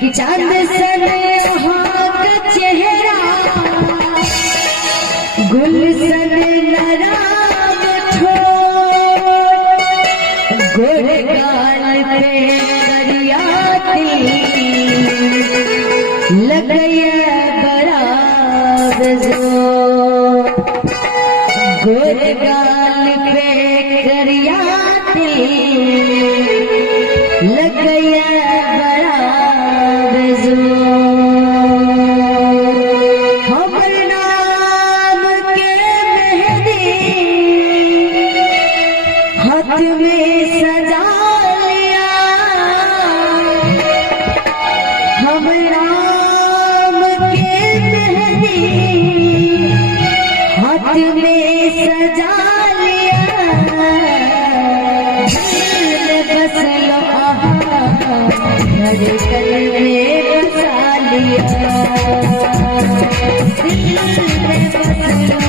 कि चांद सन का चेहरा गुलशन नराम ठोर गोरे गाल पे करिया लगया बड़ा बेजोर गोरे गाल पे करिया लगया बड़ा बेजोर हमर नाम के मेहंदी हाथ में सजा लिया हमर नाम के मेहंदी हाथ में सजा लिया बस लो मेरे गले में बसा लिया दिल में बस लो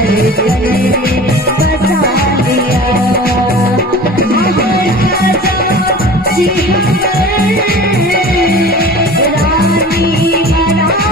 मेरे गले में बसा लिया रानी बना